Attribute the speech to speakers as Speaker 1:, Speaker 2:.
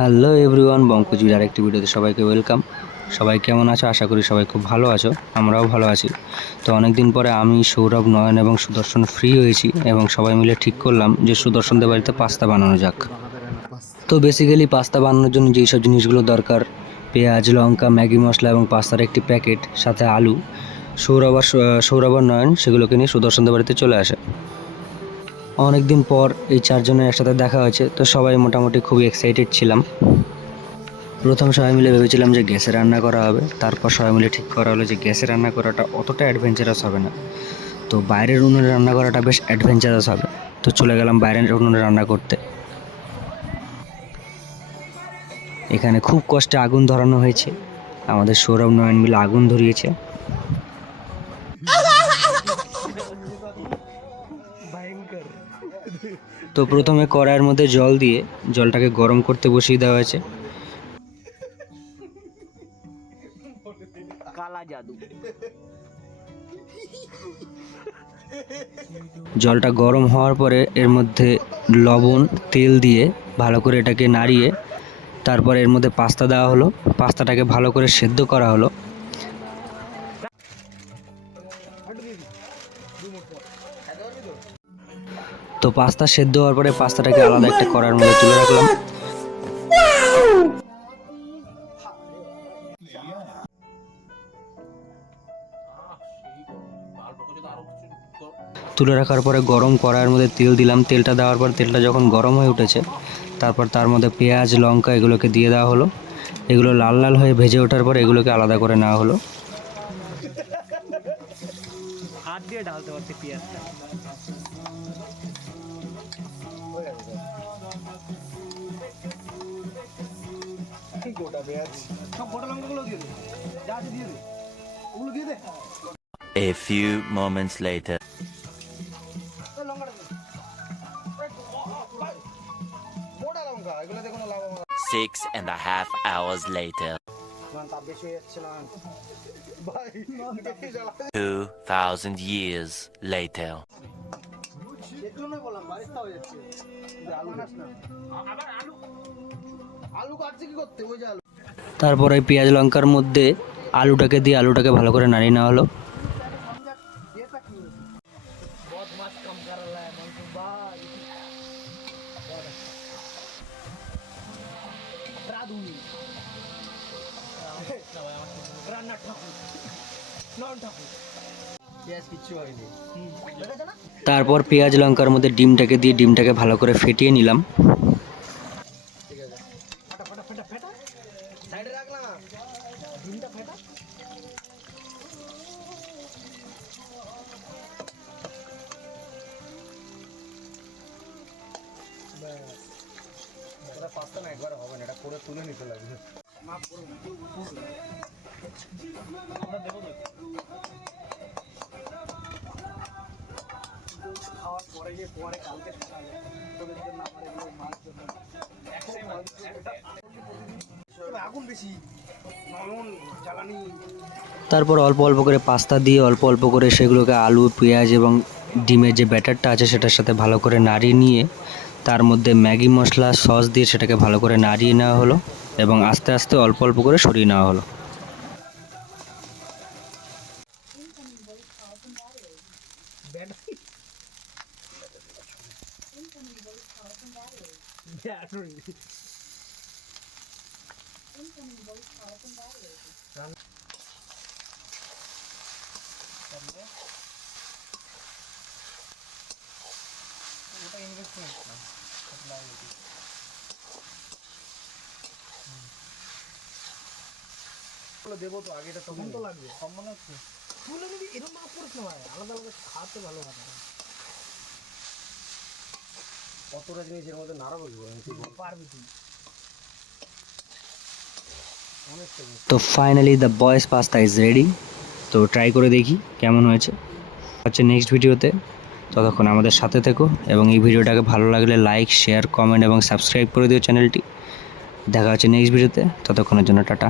Speaker 1: Hello everyone, বঙ্কুজির আরেকটি ভিডিওতে সবাইকে ওয়েলকাম। সবাই কেমন আছো? আশা করি সবাই খুব ভালো আছো, আমরাও ভালো আছি। তো অনেক দিন পরে আমি সৌরভ, নয়ন এবং সুদর্শন ফ্রি হয়েছি এবং সবাই মিলে ঠিক করলাম যে সুদর্শনদের বাড়িতে পাস্তা বানানো যাক। তো বেসিক্যালি পাস্তা বানানোর জন্য যেই সব জিনিসগুলো দরকার, পেঁয়াজ, লঙ্কা, ম্যাগি মশলা এবং পাস্তার একটি প্যাকেট সাথে আলু, সৌরভ আর সৌরভ আর নয়ন সেগুলোকে নিয়ে সুদর্শনদের বাড়িতে চলে আসে। অনেক দিন পর এই চারজনের একসাথে দেখা হয়েছে, তো সবাই মোটামুটি খুবই এক্সাইটেড ছিলাম। প্রথম সবাই মিলে ভেবেছিলাম যে গ্যাসে রান্না করা হবে, তারপর সবাই মিলে ঠিক করা হলো যে গ্যাসে রান্না করাটা অতটা অ্যাডভেঞ্চারাস হবে না। তো বাইরের উনুনে রান্না করাটা বেশ অ্যাডভেঞ্চারাস হবে, তো চলে গেলাম বাইরের উনুনে রান্না করতে। এখানে খুব কষ্টে আগুন ধরানো হয়েছে, আমাদের সৌরভ নয়ন মিলে আগুন ধরিয়েছে। তো প্রথমে কড়াইয়ের মধ্যে জল দিয়ে জলটাকে গরম করতে বসিয়ে দেওয়া হয়েছে।
Speaker 2: কালা জাদু।
Speaker 1: জলটা গরম হওয়ার পরে এর মধ্যে লবণ তেল দিয়ে ভালো করে এটাকে নাড়িয়ে তারপর এর মধ্যে পাস্তা দেওয়া হলো। পাস্তাটাকে ভালো করে সেদ্ধ করা হলো। তো পাস্তা সেদ্ধ হওয়ার পরে পাস্তাটাকে আলাদা একটা কড়ার মধ্যে তুলে রাখলাম। তুলে রাখার পরে গরম কড়াইয়ের মধ্যে তেল দিলাম। তেলটা দেওয়ার পর তেলটা যখন গরম হয়ে উঠেছে তারপর তার মধ্যে পেঁয়াজ লঙ্কা এগুলোকে দিয়ে দেওয়া হলো। এগুলো লাল লাল হয়ে ভেজে ওঠার পর এগুলোকে আলাদা করে নেওয়া হলো।
Speaker 2: হাত দিয়ে ঢালতে পারছে পেঁয়াজটা।
Speaker 3: গোটা পেঁয়াজ সব গোটা লঙ্কাগুলো দিয়ে দে। যা আছে দিয়ে দে। ওগুলো দিয়ে দে।
Speaker 4: A few moments later.
Speaker 3: ওই লঙ্কাটা দে। এই, ও, ও, ভাই, গোটা লঙ্কা। এগুলোতে কোনো লাভ হবে না।
Speaker 4: Six and a half hours later.
Speaker 3: না, তাপ বেশি হয়ে যাচ্ছে না ভাই বেশি জ্বালা।
Speaker 4: Two thousand years later.
Speaker 3: এগুলো নয় বললাম বারিস্তা হয়ে যাচ্ছে। যে আলু। খাস না আবার আলু। আলু কাটছে কি করতে? ওই যে আলু।
Speaker 1: তারপর এই পেঁয়াজ লঙ্কার মধ্যে আলুটাকে দিয়ে আলুটাকে ভালো করে নাড়িয়ে নেওয়া হলো। তারপর পেঁয়াজ লঙ্কার মধ্যে ডিমটাকে দিয়ে ডিমটাকে ভালো করে ফেটিয়ে নিলাম।
Speaker 3: ফাটা সাইডে রাখ না ডিমটা ফাটা। এটা পাস্তা না একবার হবে না এটা করে তুলে নিতে লাগবে। খাওয়ার পরে গিয়ে পরে কালকে তোদের না পারে এগুলো মাছ জন্য আগুন বেশি। জ্বালানি।
Speaker 1: তারপর অল্প অল্প করে পাস্তা দিয়ে অল্প অল্প করে সেগুলোকে আলু পেঁয়াজ এবং ডিমের যে ব্যাটারটা আছে সেটার সাথে ভালো করে নাড়িয়ে নিয়ে তার মধ্যে ম্যাগি মশলা সস দিয়ে সেটাকে ভালো করে নাড়িয়ে নেওয়া হলো এবং আস্তে আস্তে অল্প অল্প করে সরিয়ে নেওয়া হলো।
Speaker 3: গুলো দেবো তো আগে এটা তখন তো লাগবে কম মনে হচ্ছে তুলে যদি এরকম ভাবে করিস না আলাদা আলাদা খাওয়াতে ভালো হবে কতটা জিনিস এর মধ্যে নাড়াবো কি পারবি তুই।
Speaker 1: তো finally the boys pasta is ready তো ট্রাই করে দেখি কেমন হয়েছে। হচ্ছে নেক্সট ভিডিওতে। ততক্ষণ আমাদের সাথে থেকো এবং এই ভিডিওটাকে ভালো লাগলে লাইক শেয়ার কমেন্ট এবং সাবস্ক্রাইব করে দিও চ্যানেলটি দেখা হচ্ছে নেক্সট ভিডিওতে। ততক্ষণের জন্য টাটা।